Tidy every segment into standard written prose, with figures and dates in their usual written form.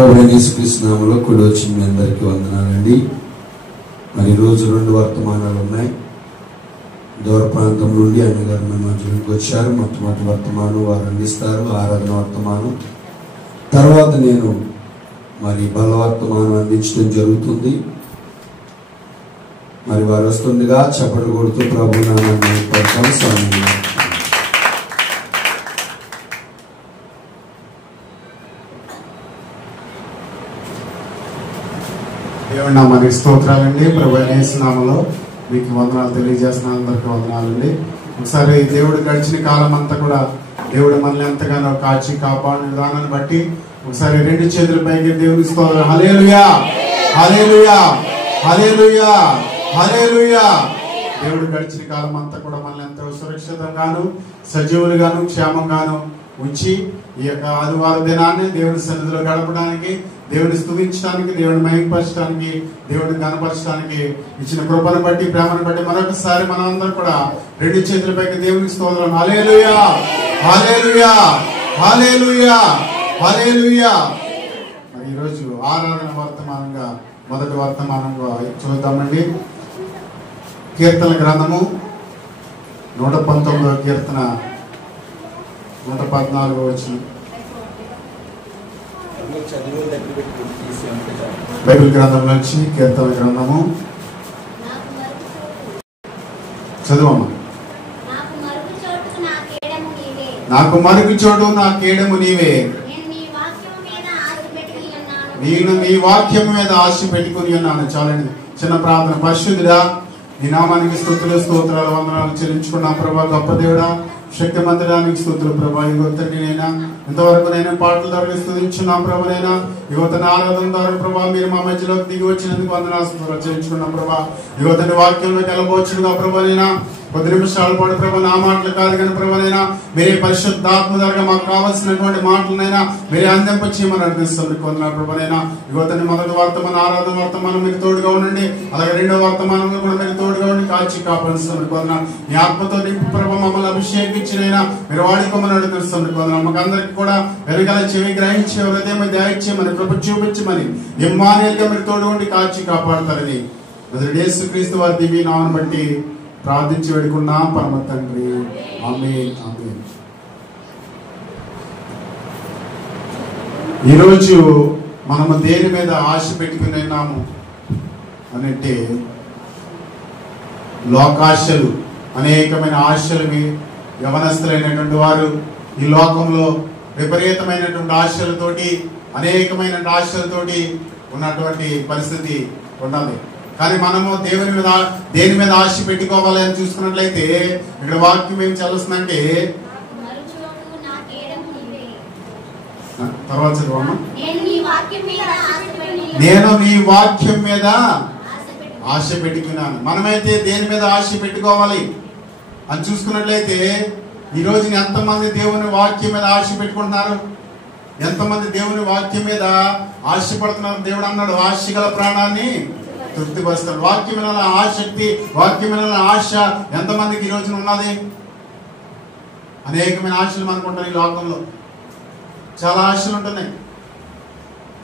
ప్రభువైన యేసుక్రీస్తు నామములో కూడి వచ్చిన మీ అందరికీ వందనాలండి. మరి రోజు 2 వర్తమానాలు ఉన్నాయి. దూర ప్రాంతం నుండి అన్నగారు మన మధ్యలోకి వచ్చారు. మొట్టమొదటి వర్తమానం వారు అందిస్తారు, ఆరాధన వర్తమానం. తర్వాత నేను మరి బలవర్తమానం అందించడం జరుగుతుంది. మరి వారు వస్తుండగా చప్పట్లు కొడుతూ ప్రభు నామాన్ని పడతాం. సమయంలో దేవుని నామానికి స్తోత్రాలండి. ప్రభువైన యేసు నామములో మీకు వందనాలు తెలియజేస్తున్నాను. అందరికీ వందనాలండి. ఒకసారి దేవుడు గడిచిన కాలం అంతా కూడా దేవుడు మనల్ని ఎంతగానో కాచి కాపాడిన విధానాన్ని బట్టి ఒకసారి 2 చేతుల పైకి దేవుని స్తోత్రం. హల్లెలూయా, హల్లెలూయా, హల్లెలూయా, హల్లెలూయా. దేవుడు గడిచిన కాలం అంతా కూడా మనల్ని ఎంతో సురక్షితంగాను సజీవులుగాను క్షేమంగాను ఉంచి ఈ యొక్క ఆదివార దినాన్ని దేవుని సన్నిధిలో గడపడానికి, దేవుని స్తుతించడానికి, దేవుని మహిమపరచడానికి, దేవుని గణపరచడానికి ఇచ్చిన కృపను బట్టి, ప్రేమను బట్టి మరొకసారి మనం అందరం కూడా 2 చేతుల పైకి దేవునికి స్తోత్రం. హల్లెలూయా, హల్లెలూయా, హల్లెలూయా, హల్లెలూయా. మరి ఈరోజు ఆరాధన వర్తమానంగా మొదటి వర్తమానంగా చూద్దామండి. కీర్తన గ్రంథము 119వ కీర్తన 114వ వచనం. బైబిల్ గ్రంథం నుంచి కీర్తన గ్రంథము చదువమ్మా. నాకు మరుగు చోటు నా కేడము నీవే, నేను నీ వాక్యం మీద ఆశ పెట్టుకుని ఉన్నాను. చాలండి, చిన్న ప్రార్థన. పరిశుద్ధుడా, నీ నామానికి స్తుతులు స్తోత్రాలు వందనాలు చెల్లించుకున్నాం ప్రభా. గొప్ప దేవుడా, శక్తిమంతుడానికి స్తుతులు ప్రభా. యువతనైనా ఇంతవరకు నేను పాటల ద్వారా స్తుతించున్నాం ప్రభానైనా. యువతని ఆరాధన ద్వారా ప్రభా మీరు మా మధ్యలోకి దిగి వచ్చినందుకు వందనాలు చెల్లించుకున్నాం ప్రభా. యువతని వాక్యంలోకి వెళ్ళబోచుగా ప్రభానైనా. 10 నిమిషాల పాటు ప్రభా నా మాటలు కాదు కానీ ప్రభానైనా మీరే పరిశుద్ధాత్మ ద్వారా మాకు కావాల్సినటువంటి మాటలనైనా మీరే అందింపచేయమని అర్థిస్తుంది కొందరు ప్రభానైనా. యువతని మొదటి వర్తమాన ఆరాధన వర్తమానం మీరు తోడుగా ఉండండి, అలాగే 2వ వర్తమానంలో కూడా మీరు తోడుగా ఉండి కాచి కాపాడుస్తుంది కొందరు. మీ ఆత్మతో నింపు ప్రభా మమ్మల్ని అభిషేకించినైనా మీరు వాడుకోమని అడుగుతుంది కొందరు. మాకు అందరికి కూడా వెనకాల చెవి గ్రహించి హృదయం దయచేయమని కృప చూపించమని ఇమ్మానుయేలుగా మీరు తోడు ఉండి కాచి కాపాడతారని యేసుక్రీస్తు వారి దివ్య నామమును బట్టి ప్రార్థించి వేడుకున్నాం పరమ తండ్రి. ఆమేన్, ఆమేన్. ఈరోజు మనము దేని మీద ఆశ పెట్టుకుని ఉన్నాము అనంటే లోకాశలు, అనేకమైన ఆశలు. యవనస్తులైనటువంటి వారు ఈ లోకంలో విపరీతమైనటువంటి ఆశలతోటి, అనేకమైన ఆశలతోటి ఉన్నటువంటి పరిస్థితి ఉన్నది. కానీ మనము దేని మీద ఆశ పెట్టుకోవాలి అని చూసుకున్నట్లయితే ఇక్కడ వాక్యం ఏం చదువుతుందంటే, తర్వాత చదవమ్మా. నేను నీ వాక్యం మీద ఆశ పెట్టుకున్నాను. మనమైతే దేని మీద ఆశ పెట్టుకోవాలి అని చూసుకున్నట్లయితే ఈ రోజున ఎంతమంది దేవుని వాక్యం మీద ఆశ పెట్టుకుంటున్నారు? ఎంతమంది దేవుని వాక్యం మీద ఆశపడుతున్నారు? దేవుడు అన్నాడు, ఆశ గల ప్రాణాన్ని తృప్తిపరుస్తాడు. వాక్యం మీద ఆసక్తి, వాక్యం మీద ఆశ ఎంతమందికి ఈ రోజున ఉన్నది? అనేకమైన ఆశలు మనకు ఉంటాయి. ఈ లోకంలో చాలా ఆశలు ఉంటున్నాయి,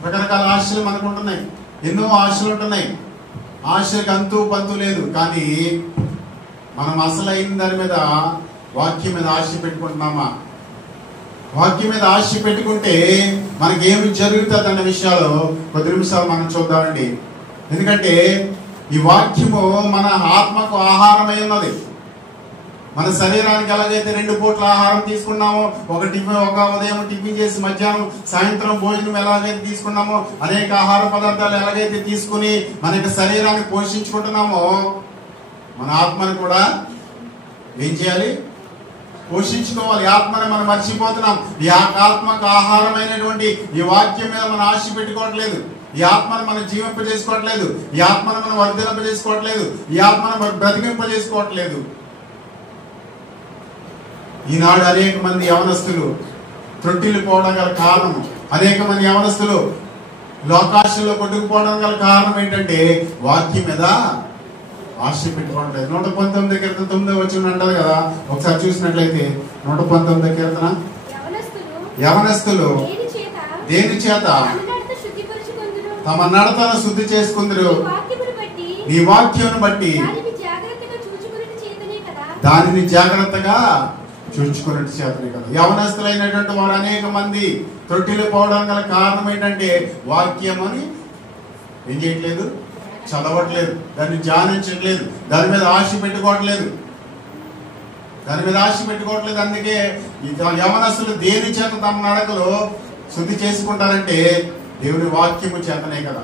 రకరకాల ఆశలు మనకు ఉంటున్నాయి, ఎన్నో ఆశలు ఉంటున్నాయి. ఆశలకు అంతు పంతు లేదు. కానీ మనం అసలైన దాని మీద, వాక్యం మీద ఆశ పెట్టుకుంటున్నామా? వాక్యం మీద ఆశ పెట్టుకుంటే మనకి ఏమి జరుగుతుంది అన్న విషయాలు 10 నిమిషాలు మనం చూద్దామండి. ఎందుకంటే ఈ వాక్యము మన ఆత్మకు ఆహారమై ఉన్నది. మన శరీరానికి ఎలాగైతే 2 పూట్ల ఆహారం తీసుకున్నామో, ఒక ఉదయం టిఫిన్ చేసి మధ్యాహ్నం సాయంత్రం భోజనం ఎలాగైతే తీసుకున్నామో, అనేక ఆహార పదార్థాలు ఎలాగైతే తీసుకుని మనకి శరీరాన్ని పోషించుకుంటున్నామో, మన ఆత్మని కూడా ఏం చేయాలి? పోషించుకోవాలి. ఆత్మని మనం మర్చిపోతున్నాం. ఈ ఆత్మకు ఆహారమైనటువంటి ఈ వాక్యం మీద మనం ఆశ పెట్టుకోవట్లేదు. ఈ ఆత్మను మనం జీవింపజేసుకోవట్లేదు. ఈ ఆత్మను మనం వర్ధింపజేసుకోవట్లేదు. ఈ ఆత్మను మనం బ్రతికింపజేసుకోవట్లేదు. ఈనాడు అనేక మంది యవనస్తులు త్రొట్టిల్లి పోవడం గల కారణం, అనేక మంది యవనస్తులు లోకాశంలో కొట్టుకుపోవడం గల కారణం ఏంటంటే వాక్యం మీద ఆశ పెట్టుకోవట్లేదు. 119 కీర్తన 9వ వచనం అంటారు కదా, ఒకసారి చూసినట్లయితే 119 కీర్తన, యవనస్తులు దేని చేత తమ నడతను శుద్ధి చేసుకుందరు నీ వాక్యమును బట్టి దానిని జాగ్రత్తగా చూచుకున్నట్టు చేతనే కదా. యవనస్తులైనటువంటి వారు అనేక మంది తొట్టిలు పోవడం గల కారణం ఏంటంటే వాక్యం అని ఏం చేయట్లేదు, చదవట్లేదు, దాన్ని ధ్యానించట్లేదు, దాని మీద ఆశ పెట్టుకోవట్లేదు. అందుకే యవనస్తులు దేని చేత తమ నడకలో శుద్ధి చేసుకుంటారంటే దేవుని వాక్యము చేతనే కదా.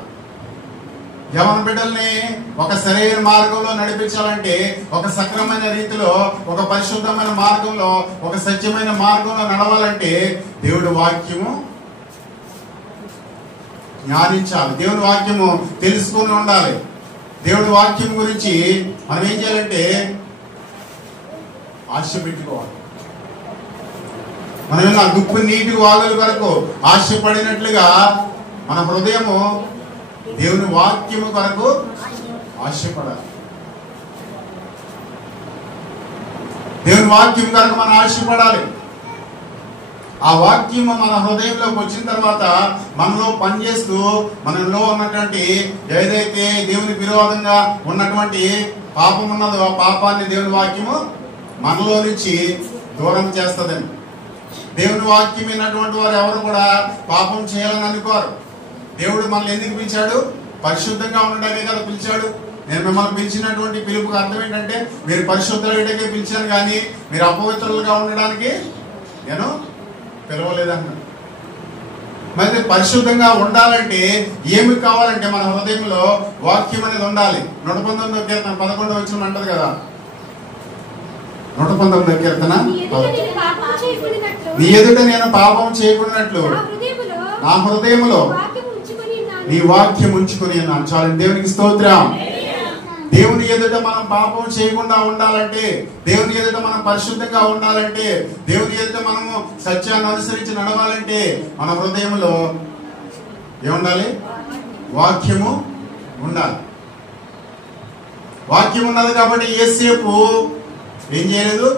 యవన బిడ్డల్ని ఒక సరైన మార్గంలో నడిపించాలంటే, ఒక సక్రమైన రీతిలో, ఒక పరిశుద్ధమైన మార్గంలో, ఒక సత్యమైన మార్గంలో నడవాలంటే దేవుడి వాక్యము జ్ఞానించాలి, దేవుడి వాక్యము తెలుసుకుని ఉండాలి. దేవుడి వాక్యం గురించి మనం ఏం చేయాలంటే ఆశ పెట్టుకోవాలి. మనం ఆ దుప్పు నీటి వాగుల వరకు ఆశపడినట్లుగా మన హృదయము దేవుని వాక్యము కొరకు ఆశపడాలి. దేవుని వాక్యం కొరకు మనం ఆశపడాలి. ఆ వాక్యము మన హృదయంలోకి వచ్చిన తర్వాత మనలో పనిచేస్తూ మనలో ఉన్నటువంటి ఏదైతే దేవుని విరోధంగా ఉన్నటువంటి పాపం ఉన్నదో ఆ పాపాన్ని దేవుని వాక్యము మనలో నుంచి దూరం చేస్తుందని. దేవుని వాక్యం విన్నటువంటి వారు ఎవరు కూడా పాపం చేయాలని అనుకోరు. దేవుడు మనల్ని ఎందుకు పిలిచాడు? పరిశుద్ధంగా ఉండడానికే కదా పిలిచాడు. నేను మిమ్మల్ని పిలిచినటువంటి పిలుపుకి అర్థం ఏంటంటే మీరు పరిశుద్ధులకే పిలిచాను, కానీ మీరు అపవిత్రులుగా ఉండడానికి నేను పిలవలేదన్నా. మరి పరిశుద్ధంగా ఉండాలంటే ఏమి కావాలంటే మన హృదయంలో వాక్యం అనేది ఉండాలి. 119వ కీర్తన 11వ వచనం అంటది కదా, 119వ కీర్తన, నీ ఎదుట నేను పాపం చేయకున్నట్లు నా హృదయములో నీ వాక్యం ఉంచుకుని అన్నాను. చాలండి, దేవునికి స్తోత్రం. దేవుని ఎదుట మనం పాపం చేయకుండా ఉండాలంటే, దేవుని ఎదుట మనం పరిశుద్ధంగా ఉండాలంటే, దేవుని ఎదుట మనము సత్యాన్ని అనుసరించి నడవాలంటే మన హృదయంలో ఏముండాలి? వాక్యము ఉండాలి. వాక్యం ఉన్నది కాబట్టి యేసేపు ఏం చేయలేదు?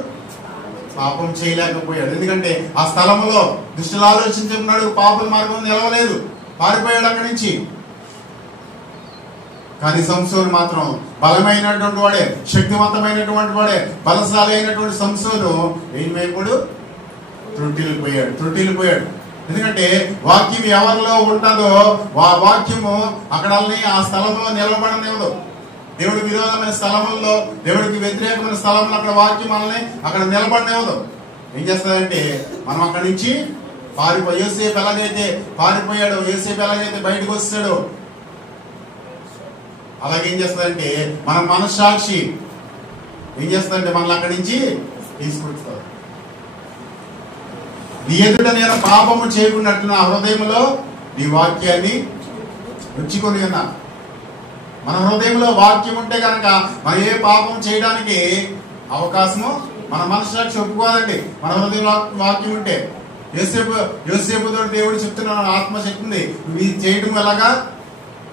పాపం చేయలేకపోయాడు. ఎందుకంటే ఆ స్థలంలో దుష్టులు ఆలోచించుకున్నాడు, పాపల మార్గం నిలవలేదు, పారిపోయాడు అక్కడి నుంచి. కానీ సంసోను మాత్రం బలమైనటువంటి వాడే, శక్తివంతమైనటువంటి వాడే, బలశాలి అయినటువంటి సంసోను ఏమైపోయాడు? త్రుటిల్లిపోయాడు. ఎందుకంటే వాక్యం ఎవరిలో ఉంటుందో ఆ వాక్యము అక్కడ ఆ స్థలంలో నిలబడనివ్వదు. దేవుడి విరోధమైన స్థలంలో, దేవుడికి వ్యతిరేకమైన స్థలంలో అక్కడ వాక్యం మనల్ని అక్కడ నిలబడనివ్వదు. ఏం చేస్తుందంటే మనం అక్కడి నుంచి యోసేపు ఎలాగైతే పారిపోయాడు, యోసేపు ఎలాగైతే బయటకు వస్తాడు, అలాగే ఏం చేస్తుందంటే మన మనస్సాక్షి ఏం చేస్తుందంటే మనల్ని అక్కడి నుంచి తీసుకొస్తారు. నీ ఎదుట నేను పాపము చేయకున్నట్లు నా హృదయంలో నీ వాక్యాన్ని ఉంచుకొని ఉన్నా. మన హృదయంలో వాక్యం ఉంటే కనుక మనం ఏ పాపం చేయడానికి అవకాశము మన మనస్సాక్షి ఒప్పుకోదండి. మన హృదయంలో వాక్యం ఉంటే యోసేపుతో దేవుడు చెప్తున్నాను, ఆత్మశక్తిని ఇది చేయడం ఎలాగా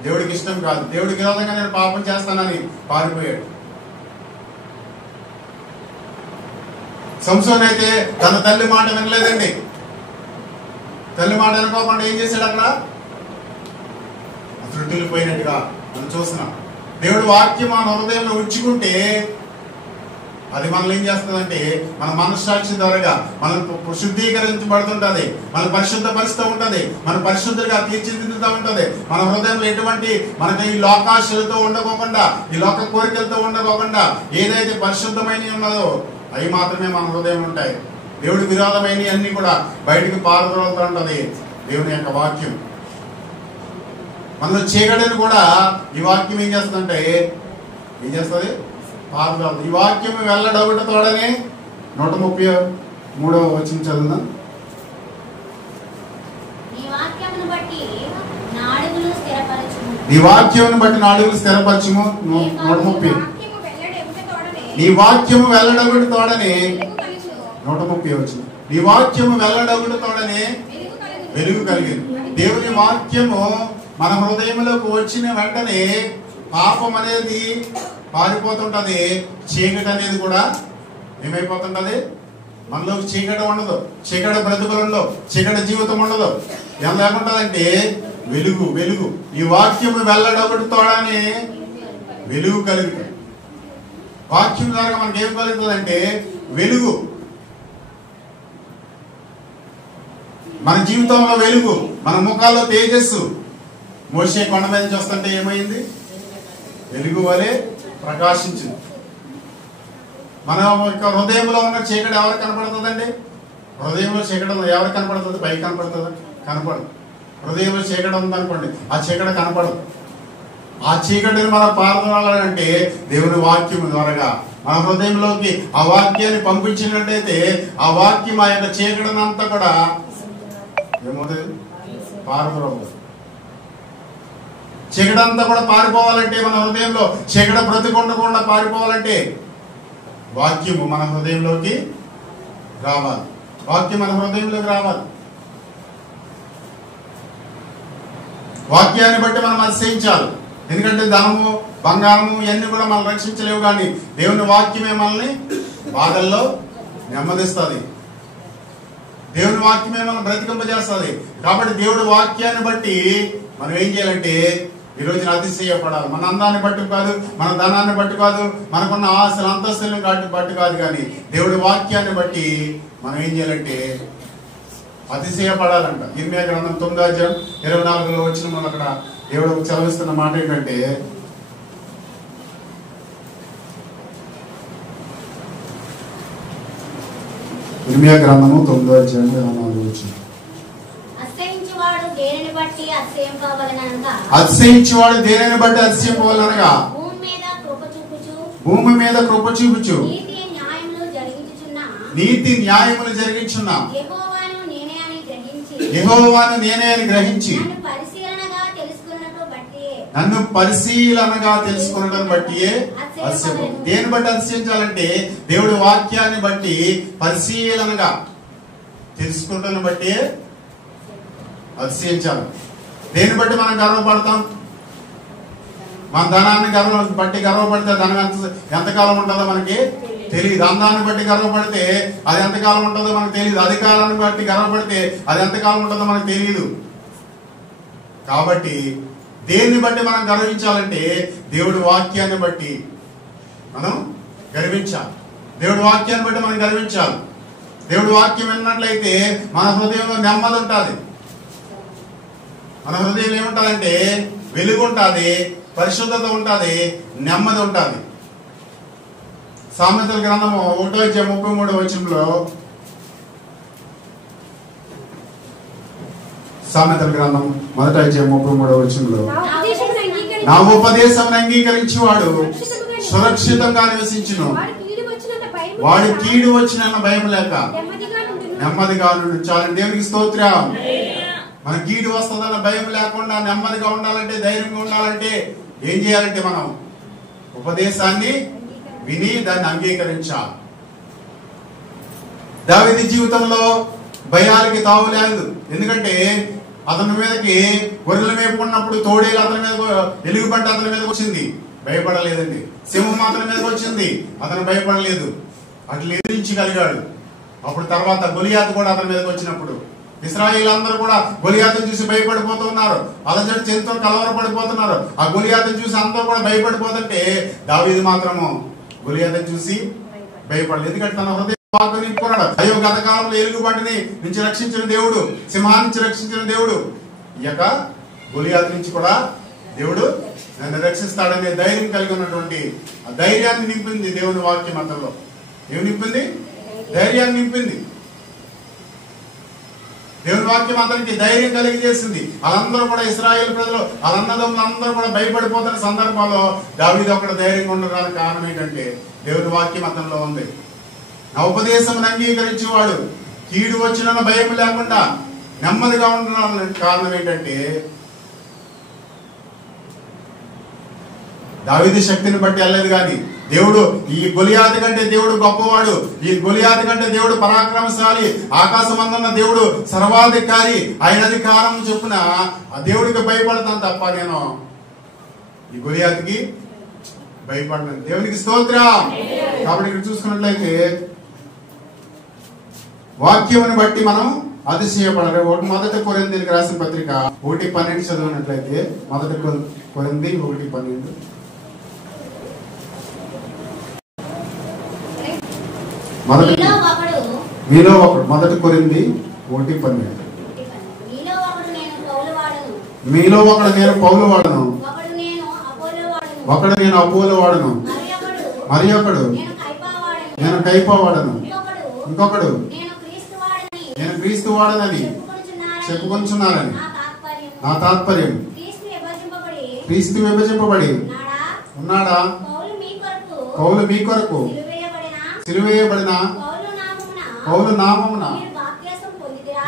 దేవుడికి ఇష్టం కాదు, దేవుడికి విరోధంగా నేను పాపం చేస్తానని పారిపోయాడు. సంసోను అయితే తన తల్లి మాట వినలేదండి. తల్లి మాట అనుకోకుండా ఏం చేశాడు? అక్కడ త్రుటిల్లిపోయినట్టుగా మనం చూస్తున్నాం. దేవుడు వాక్యం మన హృదయంలో ఉంచుకుంటే అది మనల్ని ఏం చేస్తుందంటే మన మనస్సాక్షి ద్వారా మనం శుద్ధీకరించబడుతుంటది, మన పరిశుద్ధపరుస్తూ ఉంటది, మన పరిశుద్ధంగా తీర్చిదిద్దుతూ ఉంటది. మన హృదయంలో ఎటువంటి మనకి ఈ లోకాశలతో ఉండకోకుండా, ఈ లోక కోరికలతో ఉండకోకుండా ఏదైతే పరిశుద్ధమైనవి ఉన్నదో అవి మాత్రమే మన హృదయం ఉంటాయి. దేవుడి విరోధమైనవి అన్ని కూడా బయటకు పారదోలుతూ ఉంటది దేవుని యొక్క వాక్యం. మనలో చీకటిని కూడా ఈ వాక్యం ఏం చేస్తుందంటే ఏం చేస్తుంది? పారదోలు. ఈ వాక్యం వెళ్ళడొకట తోడనే 133వ వచనం చదువుదాం. నీ వాక్యమును బట్టి నా అడుగులు స్థిరపరచుము. 130. నీ వాక్యము వెళ్ళడొకటి తోడనే 130 వచనం. నీ వాక్యము వెళ్ళడొకటి తోడనే వెలుగు కలిగింది. దేవుని వాక్యము మన హృదయంలోకి వచ్చిన వెంటనే పాపం అనేది పారిపోతుంటది, చీకటి అనేది కూడా ఏమైపోతుంటది? మనలోకి చీకటి ఉండదు, చీకటి బ్రతుకులలో చీకటి జీవితం ఉండదు. ఏం లేకుంటుందంటే వెలుగు. వెలుగు ఈ వాక్యము వెళ్ళడొకటి తోడని వెలుగు కలుగుతుంది. వాక్యం ద్వారా మనకి ఏం కలుగుతుందంటే వెలుగు. మన జీవితంలో వెలుగు, మన ముఖాల్లో తేజస్సు. మోషే కొండ మీద చూస్తుంటే ఏమైంది? వెలుగు వలె ప్రకాశించింది. మన యొక్క హృదయంలో ఉన్న చీకటి ఎవరికి కనపడుతుందండి? హృదయంలో చీకటి ఎవరికి కనపడుతుంది? పైకి కనపడుతుందా? కనపడదు. హృదయంలో చీకటి ఉందనుకోండి, ఆ చీకటి కనపడదు. ఆ చీకటిని మనం పారదోలాలంటే దేవుని వాక్యం ద్వారా మన హృదయంలోకి ఆ వాక్యాన్ని పంపించినట్టయితే ఆ వాక్యం ఆ యొక్క చీకటిని అంతా కూడా ఏమవుతుంది? పారదోలదు. చీకటి అంతా కూడా పారిపోవాలంటే మన హృదయంలో చీకటి బ్రతికుండకుండా పారిపోవాలంటే వాక్యము మన హృదయంలోకి రావాలి. వాక్యం మన హృదయంలోకి రావాలి. వాక్యాన్ని బట్టి మనం అతిశయించాలి. ఎందుకంటే ధనము, బంగారము ఇవన్నీ కూడా మనం రక్షించలేవు, కానీ దేవుని వాక్యమే మనల్ని బాధల్లో నెమ్మదిస్తుంది. దేవుని వాక్యమే మనం బ్రతికింపజేస్తుంది. కాబట్టి దేవుడి వాక్యాన్ని బట్టి మనం ఏం చేయాలంటే ఈ రోజున అతిశయపడాలి. మన అందాన్ని బట్టి కాదు, మన ధనాన్ని బట్టి కాదు, మనకున్న ఆశలు అంతస్తులను బట్టి కాదు, కానీ దేవుడి వాక్యాన్ని బట్టి మనం ఏం చేయాలంటే అతిశయపడాలంట. ఇర్మియా గ్రంథం 9:24 వచ్చిన మనం అక్కడ దేవుడు చదివిస్తున్న మాట ఏంటంటే, ఇర్మియా గ్రంథము 9:24 వచ్చిన అతిశయించువాడు దేనిని బట్టి అతిశయింపవలెననగా భూమి మీద కృప చూపుచు నీతి న్యాయములు జరిగించున్న యెహోవాను నేనే అని గ్రహించి నన్ను పరిశీలనగా తెలుసుకున్నటం బట్టి అతిశయము. దేని బట్టి అతిశయించాలంటే దేవుడి వాక్యాన్ని బట్టి పరిశీలనగా తెలుసుకున్నటం బట్టి అతిశయించాలి. దేని బట్టి మనం గర్వపడతాం? మన ధనాన్ని బట్టి గర్వపడితే ధనం ఎంతకాలం ఉంటుందో మనకి తెలియదు. అందాన్ని బట్టి గర్వపడితే అది ఎంతకాలం ఉంటుందో మనకు తెలియదు. అధికారాన్ని బట్టి గర్వపడితే అది ఎంతకాలం ఉంటుందో మనకు తెలియదు. కాబట్టి దేన్ని బట్టి మనం గర్వించాలంటే దేవుడి వాక్యాన్ని బట్టి మనం గర్వించాలి. దేవుడి వాక్యాన్ని బట్టి మనం గర్వించాలి. దేవుడి వాక్యం విన్నట్లయితే మన హృదయంలో నెమ్మది ఉంటుంది. మన హృదయం ఏముంటుందంటే వెలుగు ఉంటుంది, పరిశుద్ధత ఉంటుంది, నెమ్మది ఉంటుంది. సామెతల గ్రంథము 1:33 వచనంలో, సామెతల గ్రంథం 1:33 వచనంలో, నా ఉపదేశం అంగీకరించేవాడు సురక్షితంగా నివసించును, వాడు కీడు వచ్చిన భయం లేక నెమ్మదిగా ఉంచాలని. దేవునికి స్తోత్రం. మన కీడు వస్తుందన్న భయం లేకుండా నెమ్మదిగా ఉండాలంటే, ధైర్యంగా ఉండాలంటే ఏం చేయాలంటే మనం ఉపదేశాన్ని విని దాన్ని అంగీకరించాలి. దావీదు జీవితంలో భయాలకి తావు లేదు. ఎందుకంటే అతని మీదకి గొర్రెల మేపుకున్నప్పుడు తోడేలు అతని మీద, ఎలుగుబంటి అతని మీదకి వచ్చింది, భయపడలేదండి. సింహం అతని మీదకి వచ్చింది, అతను భయపడలేదు, అట్లా ఎదిరించగలిగాడు. అప్పుడు తర్వాత గొలియాతు కూడా అతని మీదకి వచ్చినప్పుడు ఇశ్రాయేలీయులందరూ కూడా గొలియాతును చూసి భయపడిపోతున్నారు, అలజడి చెందుతూ కలవరపడిపోతున్నారు. ఆ గొలియాతును చూసి అందరూ కూడా భయపడిపోతుంటే దావీదు మాత్రము గొలియాతును చూసి భయపడలేదు. ఎందుకంటే తన హృదయం వాక్కు నింపుకున్నాడు. అయ్యో గత కాలంలో ఎలుగుబంటిని నుంచి రక్షించిన దేవుడు, సింహాన్ని నుంచి రక్షించిన దేవుడు, ఈ యొక్క గొలియాతు నుంచి కూడా దేవుడు నన్ను రక్షిస్తాడనే ధైర్యం కలిగి ఉన్నటువంటి ఆ ధైర్యాన్ని నింపింది దేవుని వాక్యం అతనిలో. ఏమి నింపింది? ధైర్యాన్ని నింపింది. దేవుని వాక్యం అతనికి ధైర్యం కలిగి చేసింది. వాళ్ళందరూ కూడా ఇశ్రాయేలు ప్రజలు, వాళ్ళ అన్నదమ్ములందరూ కూడా భయపడిపోతున్న సందర్భంలో దావీదు ఒకటి ధైర్యంగా ఉండడానికి కారణం ఏంటంటే దేవుని వాక్యం అతనిలో ఉంది. నా ఉపదేశం అంగీకరించేవాడు కీడు వచ్చిన భయం లేకుండా నెమ్మదిగా ఉండడానికి కారణం ఏంటంటే దావీదు శక్తిని బట్టి వెళ్ళలేదు, కానీ దేవుడు ఈ గొలియాతు కంటే దేవుడు గొప్పవాడు, ఈ గొలియాతు కంటే దేవుడు పరాక్రమశాలి, ఆకాశమందున్న దేవుడు సర్వాధికారి, ఆయన అధికారం చొప్పున ఆ దేవుడికి భయపడతాను తప్ప నేను ఈ గొలియాతుకి భయపడను. దేవునికి స్తోత్రం. కాబట్టి ఇక్కడ చూసుకున్నట్లయితే వాక్యముని బట్టి మనం అతిశయపడరు. మొదటి కొరింథీయులకు రాసిన పత్రిక 1:12 చదివినట్లయితే, మొదటి కొరింథీ 1:12. మీలో ఒకడు, మొదటి కొరింథీ 1:12. మీలో ఒకడు నేను పౌలు వాడను, ఒకడు నేను అపోలో వాడను, మరి ఒకడు నేను కైపా వాడను, ఇంకొకడు నేను క్రీస్తు వాడనని చెప్పుకొంచున్నారని. నా తాత్పర్యం క్రీస్తు విభజింపబడి ఉన్నాడా? పౌలు మీ కొరకు సిలువేయబడిన పౌలు నామమున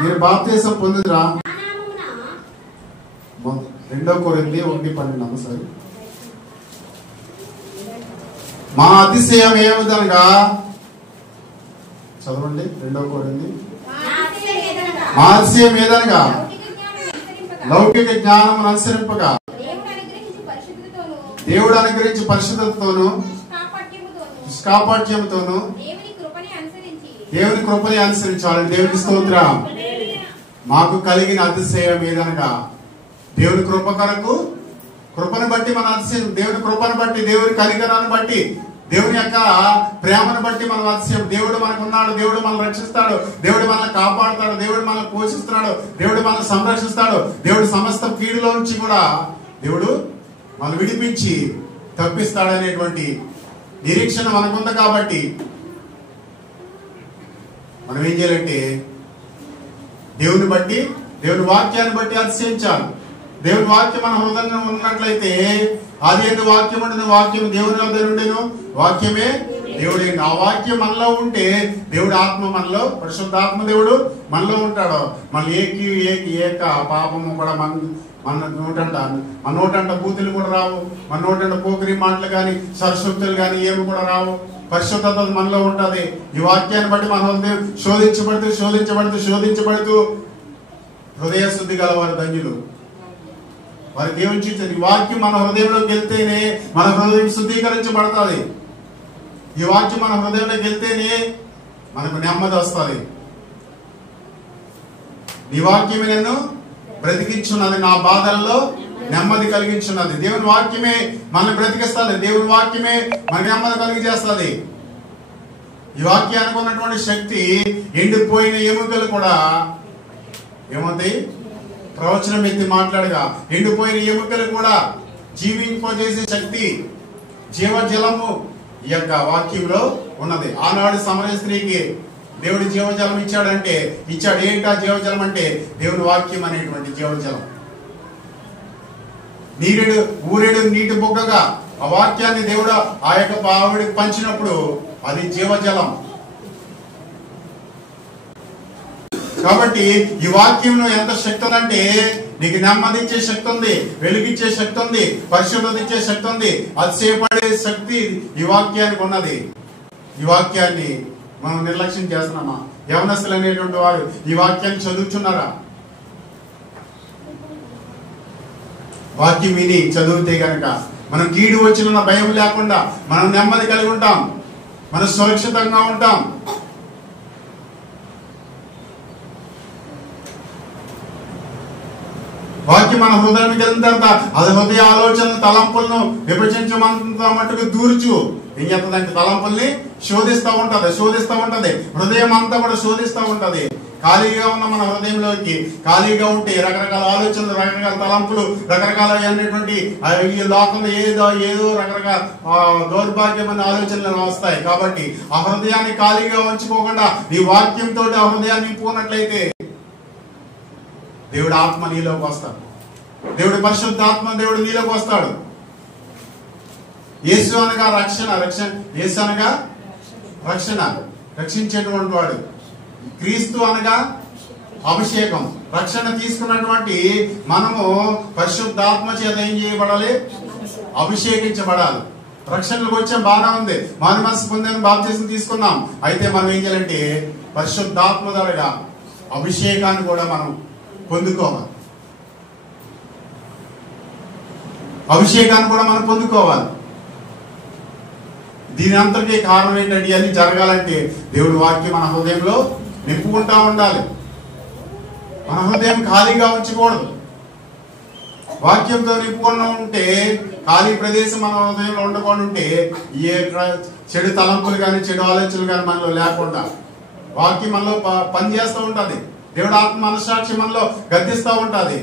మీరు బాప్తిసం పొందిరా. 2 కొరింథీ 1:12. సరే, మా అతిశయం ఏ విధంగా చదవండి. 2 కొరింథీ. మా అతిశయం ఏదనగా లౌకిక జ్ఞానమును అనుసరింపగా దేవుడు అనుగ్రహించి పరిశుద్ధతతోను నిష్కాపట్యముతోను దేవుని కృపని అనుసరించాలని. దేవుని స్తోత్రం. మాకు కలిగిన అతిశయం ఏదనగా దేవుని కృప కొరకు, కృపను బట్టి మన అతిశయం, దేవుని కృపను బట్టి, దేవుని కనికరాన్ని బట్టి, దేవుని యొక్క ప్రేమను బట్టి మనం అతిశయం. దేవుడు మనకున్నాడు, దేవుడు మనల్ని రక్షిస్తాడు, దేవుడు మనల్ని కాపాడుతాడు, దేవుడు మనల్ని పోషిస్తున్నాడు, దేవుడు మనల్ని సంరక్షిస్తాడు, దేవుడు సమస్త కీడులో నుంచి కూడా దేవుడు మనం విడిపించి తప్పిస్తాడనేటువంటి నిరీక్షణ మనకుంది. కాబట్టి మనం ఏం చేయాలంటే దేవుని బట్టి, దేవుని వాక్యాన్ని బట్టి అతిశయించాలి. దేవుని వాక్యం మన హృదయంలో ఉన్నట్లయితే, అది ఎందుకు వాక్యం ఉండదు, వాక్యం దేవుని వద్ద ఉండేను, వాక్యమే దేవుడు. ఆ వాక్యం మనలో ఉంటే దేవుడు ఆత్మ మనలో, పరిశుద్ధాత్మ దేవుడు మనలో ఉంటాడు. మన ఏక పాపము కూడా మన నోటంట బూతులు కూడా రావు, మన నోటంట పోకిరి మాటలు కానీ సరస్వతులు కానీ ఏమి కూడా రావు. పరిశుద్ధత మనలో ఉంటది. ఈ వాక్యాన్ని బట్టి మన హృదయం శోధించబడుతూ హృదయ శుద్ధి గలవారు ధన్యులు, వారి దేవుని చూచారు. ఈ వాక్యం మన హృదయంలోకి వెళ్తేనే మన హృదయం శుద్ధీకరించబడుతుంది. ఈ వాక్యం మన హృదయంలోకి వెళ్తేనే మనకు నెమ్మది వస్తుంది. నీ వాక్యమే నన్ను బ్రతికించున్నది, నా బాధల్లో నెమ్మది కలిగించున్నది. దేవుని వాక్యమే మనల్ని బ్రతికిస్తుంది. దేవుని వాక్యమే మన నెమ్మది కలిగజేస్తుంది. ఈ వాక్యానికి ఉన్నటువంటి శక్తి ఎండిపోయిన ఎముకలు కూడా ఏమవుతాయి? ప్రవచనం ఎత్తి మాట్లాడగా ఎండిపోయిన ఎముకలు కూడా జీవింపజేసే శక్తి, జీవజలము ఈ యొక్క వాక్యంలో ఉన్నది. ఆనాడు సమరయ స్త్రీకి దేవుడు జీవజలం ఇచ్చాడు. ఏంటా జీవజలం అంటే దేవుని వాక్యం అనేటువంటి జీవజలం. ఊరేడు నీటి బొగ్గగా ఆ వాక్యాన్ని దేవుడు ఆ యొక్క ఆవిడికి పంచినప్పుడు అది జీవజలం. కాబట్టి ఈ వాక్యంలో ఎంత శక్తి ఉందంటే, నీకు నెమ్మదిచ్చే శక్తి ఉంది, వెలుగిచ్చే శక్తి ఉంది, పరిశుభ్రత ఇచ్చే శక్తి ఉంది, అతిశయపడే శక్తి ఈ వాక్యానికి ఉన్నది. ఈ వాక్యాన్ని మనం నిర్లక్ష్యం చేస్తున్నామా? యవనస్తులు అనేటువంటి వారు ఈ వాక్యాన్ని చదువుతున్నారా? వాక్యం విని చదివితే గనక మనం కీడు వచ్చిన భయం లేకుండా మనం నెమ్మది కలిగి ఉంటాం, మనం సురక్షితంగా ఉంటాం. వాక్యం మన హృదయానికి వెళ్ళిన తర్వాత అది హృదయ ఆలోచనలు, తలంపులను విభజించమంత మట్టుకు దూర్చు ఏం చేస్తుందంటే తలంపుల్ని శోధిస్తూ ఉంటది. హృదయం అంతా కూడా శోధిస్తూ ఉంటది. ఖాళీగా ఉన్న మన హృదయంలోకి ఖాళీగా ఉంటే రకరకాల ఆలోచనలు, రకరకాల తలంపులు, రకరకాల అనేటువంటి ఈ లోకంలో ఏదో రకరకాల దౌర్భాగ్యమైన ఆలోచనలు వస్తాయి. కాబట్టి ఆ హృదయాన్ని ఖాళీగా ఉంచుకోకుండా ఈ వాక్యంతో ఆ హృదయాన్ని నింపుకున్నట్లయితే దేవుడు ఆత్మ నీలోకి వస్తాడు. దేవుడి పరిశుద్ధాత్మ దేవుడు నీలోకి వస్తాడు. యేసు అనగా యేసు అనగా రక్షణ, రక్షించేటువంటి వాడు. క్రీస్తు అనగా అభిషేకం. రక్షణ తీసుకున్నటువంటి మనము పరిశుద్ధాత్మ చేత ఏం చేయబడాలి? అభిషేకించబడాలి. రక్షణకు వచ్చే బాగా ఉంది, మారు మనసు పొందని బాప్తిసం తీసుకున్నాం. అయితే మనం ఏం చేయాలంటే పరిశుద్ధాత్మ ద్వారా అభిషేకాన్ని కూడా మనం పొందుకోవాలి. అభిషేకాన్ని కూడా మనం పొందుకోవాలి. దీని అంతటికీ కారణం ఏంటంటే, అన్ని జరగాలంటే దేవుడి వాక్యం మన హృదయంలో నింపుకుంటా ఉండాలి. మన హృదయం ఖాళీగా ఉంచకూడదు. వాక్యంతో నింపుకుండా ఉంటే, ఖాళీ ప్రదేశం మన హృదయంలో ఉండకుండా ఉంటే, ఏ చెడు తలంపులు కానీ చెడు ఆలోచనలు కానీ మనలో లేకుండా వాక్యం మనలో పనిచేస్తూ ఉంటుంది. దేవుడు ఆత్మ మనస్సాక్షి మనలో గద్దిస్తూ ఉంటుంది.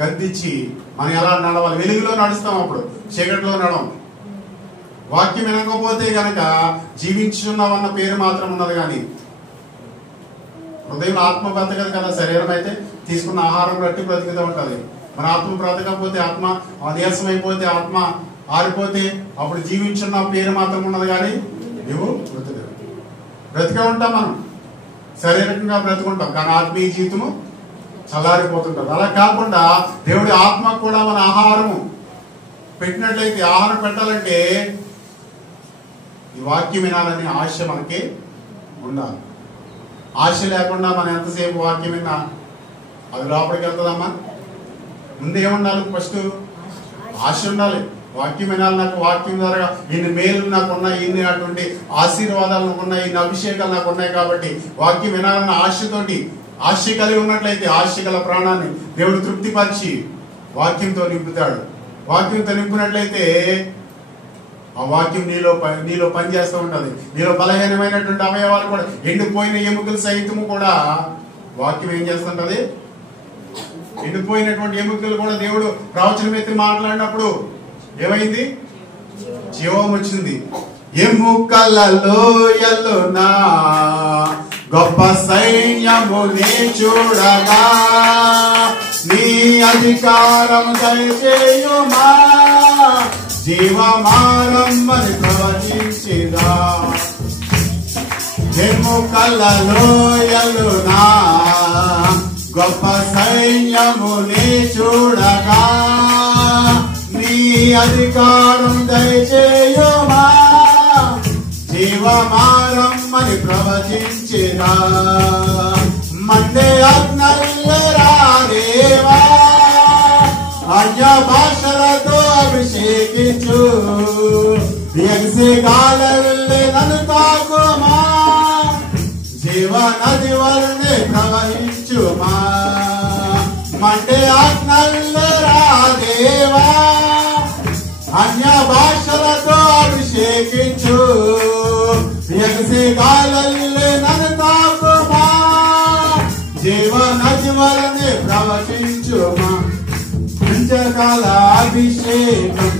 గద్దించి మనం ఎలా నడవాలి, వెలుగులో నడుస్తాం, అప్పుడు చీకటిలో నడవం. వాక్యం వినకపోతే గనక జీవించున్నామన్న పేరు మాత్రం ఉన్నది, కానీ హృదయం ఆత్మ బ్రతకదు కదా. శరీరం అయితే తీసుకున్న ఆహారం బట్టి బ్రతుకుతూ ఉంటుంది. మన ఆత్మ బ్రతకపోతే, ఆత్మ నీరసం అయిపోతే, ఆత్మ ఆరిపోతే అప్పుడు జీవించున్న పేరు మాత్రం ఉన్నది, కానీ నువ్వు బ్రతికే ఉంటాం. మనం శారీరకంగా బ్రతుకుంటాం, కానీ ఆత్మీయ జీవితము చల్లారిపోతుంటాం. అలా కాకుండా దేవుడి ఆత్మ కూడా మన ఆహారము పెట్టినట్లయితే, ఆహారం పెట్టాలంటే ఈ వాక్యం వినాలని ఆశ మనకి ఉండాలి. ఆశ లేకుండా మనం ఎంతసేపు వాక్యం విన్నా అది లోపలికి వెళ్తుందమ్మా. ముందు ఏముండాలి? ఫస్ట్ ఆశ ఉండాలి. వాక్యం వినాలి, నాకు వాక్యం ద్వారా ఇన్ని మేలు నాకు ఉన్నాయి, ఇన్ని అటువంటి ఆశీర్వాదాలు నాకు ఉన్నాయి, ఇన్ని అభిషేకాలు నాకు ఉన్నాయి, కాబట్టి వాక్యం వినాలన్న ఆశతోటి, ఆశ కలిగి ఉన్నట్లయితే ఆశ గల ప్రాణాన్ని దేవుడు తృప్తిపరిచి వాక్యంతో నింపుతాడు. వాక్యంతో నింపినట్లయితే ఆ వాక్యం నీలో పనిచేస్తూ ఉంటుంది. నీలో బలహీనమైనటువంటి అవయవాలు కూడా, ఎండిపోయిన ఎముకలు సైతము కూడా వాక్యం ఏం చేస్తుంటది? ఎండిపోయినటువంటి ఎముకలు కూడా దేవుడు ప్రవచనం ఎత్తి మాట్లాడినప్పుడు ఏమైంది? జీవం వచ్చింది. ఎముకలలో ఎల్లునా గొప్ప సైన్యముని చూడగా, నీ అధికారం దయచేయుమా, జీవమారమ్మని ప్రవచించిదా. ఎముకలలో ఎల్లునా గొప్ప సైన్యముని చూడగా, నీ అధికారం దయచేయుమా, జీవమారమ్మని ప్రవచించినా. మండే అగ్నల్లరాదేవా, అన్య భాషలతో అభిషేకించు, ఎగసే గాలల్లే నన్ను తాకుమా, జీవ నది వలనే ప్రవహించుమా. మండే ఆజ్ఞల్లరాదేవా, అన్య భాషలతో అభిషేకించు, ఎగసే గాలల్లే నన్ను తాకుమా, జీవ నది వలనే ప్రవహించుమా. పంచకాల అభిషేకం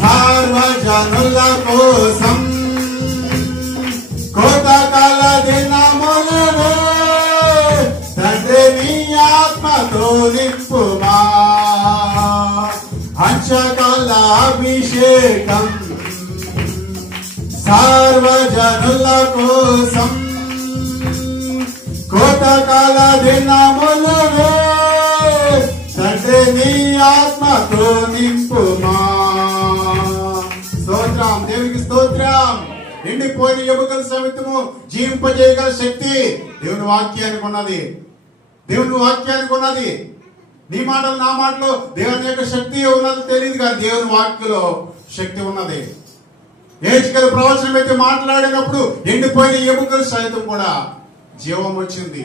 సర్వజనుల కోసం, కోతకాల దినములను తండ్రి నీ ఆత్మతో నింపుమా. అంశకాల అభిషేకం సర్వజనుల కోసం, కోతకాల దినములను తండ్రి నీ ఆత్మతో నింపుమా. స్తోత్రం, దేవునికి స్తోత్రం. ఎండిపోయిన ఎముకల సమితము జీవింపజేయగల శక్తి దేవుని వాక్యానికి ఉన్నది. దేవుని వాక్యానికి ఉన్నది. నీ మాటలు నా మాటలు దేవుని యొక్క శక్తి ఉన్నది తెలియదు, కానీ దేవుని వాక్యలో శక్తి ఉన్నది. ఏచికల ప్రవచనం అయితే మాట్లాడినప్పుడు ఎండిపోయిన ఎముకల సైతం కూడా జీవం వచ్చింది.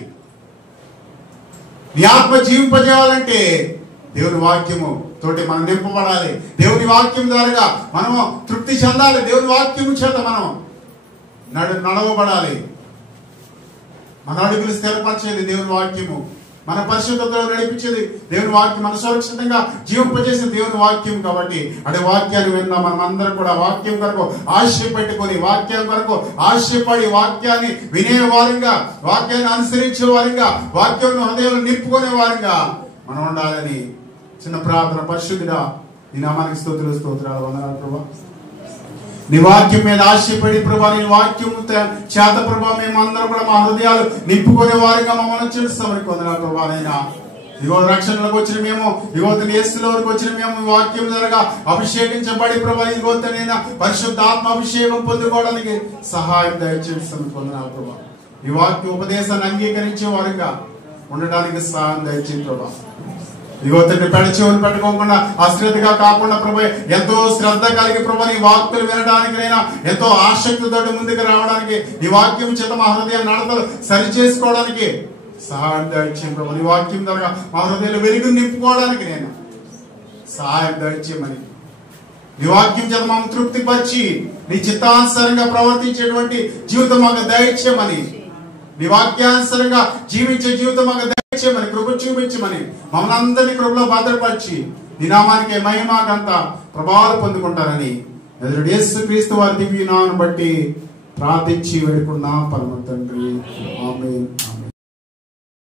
నీ ఆత్మ జీవింపజేయాలంటే దేవుని వాక్యము తోటి మనం నింపబడాలి. దేవుని వాక్యం ద్వారా మనము తృప్తి చెందాలి. దేవుని వాక్యము చేత మనం నడవబడాలి. మన అడుగులు స్థిరపరిచేది దేవుని వాక్యము. మన పరిశుద్ధతలో నడిపించేది దేవుని వాక్యం. మన సురక్షితంగా జీవింపజేసిన దేవుని వాక్యం. కాబట్టి అదే వాక్యాన్ని విన్నా మనం అందరం కూడా వాక్యం కొరకు ఆశ పెట్టుకొని, వాక్యం కొరకు ఆశపడి, వాక్యాన్ని వినే వారంగా, వాక్యాన్ని అనుసరించే వారంగా, వాక్యం హృదయంలో నింపుకునే వారంగా మనం ఉండాలని చిన్న ప్రార్థన. పరిశుద్ధుడా, నీ నామానికి స్తోత్రాలు, స్తోత్రాలు, వందనాలు ప్రభా. నీ వాక్యం మీద ఆశపడి ప్రభా, నీ వాక్యం చేత ప్రభా మేము అందరం కూడా మా హృదయాలు నింపుకునే వారిగా మమ్మల్ని చేస్తామని వందనాలు ప్రభా. నైనా ఇగో రక్షణలోకి వచ్చిన మేము, ఇగోతని యేసులోకి వచ్చిన మేము వాక్యం ద్వారా అభిషేకించబడి ప్రభా, ఇగోతనైనా పరిశుద్ధ ఆత్మ అభిషేకం పొందుకోవడానికి సహాయం దయచేస్తామని వందనాలు ప్రభా. ఈ వాక్య ఉపదేశాన్ని అంగీకరించే వారిగా ఉండడానికి సహాయం దయచేయండి ప్రభా. ఇగో తండ్రి పెడచెవులు పెట్టుకోకుండా, అశ్రద్ధగా కాకుండా ప్రభు ఎంతో శ్రద్ధ కలిగి ప్రభు నీ వాక్తులు వినడానికి, నైనా ఎంతో ఆసక్తితో ముందుకు రావడానికి, నీ వాక్యం చేత మా హృదయ నడతలు సరి చేసుకోవడానికి సహాయం దయచేయం ప్రభు. నీ వాక్యం ద్వారా మా హృదయాలు వెలుగు నింపుకోవడానికి నేను సహాయం దయచేయమని, నీ వాక్యం చేత మమ్మల్ని తృప్తిపరిచి నీ చిత్తానుసారంగా ప్రవర్తించేటువంటి జీవితం మాకు దయచేయమని, నీ వాక్యానుసారంగా జీవించే జీవితం మాకు దయచేయమని, కృప చూపించమని, మమ్మల్ని అందరినీ కృపలో భద్రపరిచి నీ నామానికి మహిమాకంత ప్రభావాలు పొందుకుంటారని ఎదురు యేసుక్రీస్తు వారి దివ్య నామమును బట్టి ప్రార్థించి వేడుకున్నాం పరమ తండ్రి. ఆమేన్.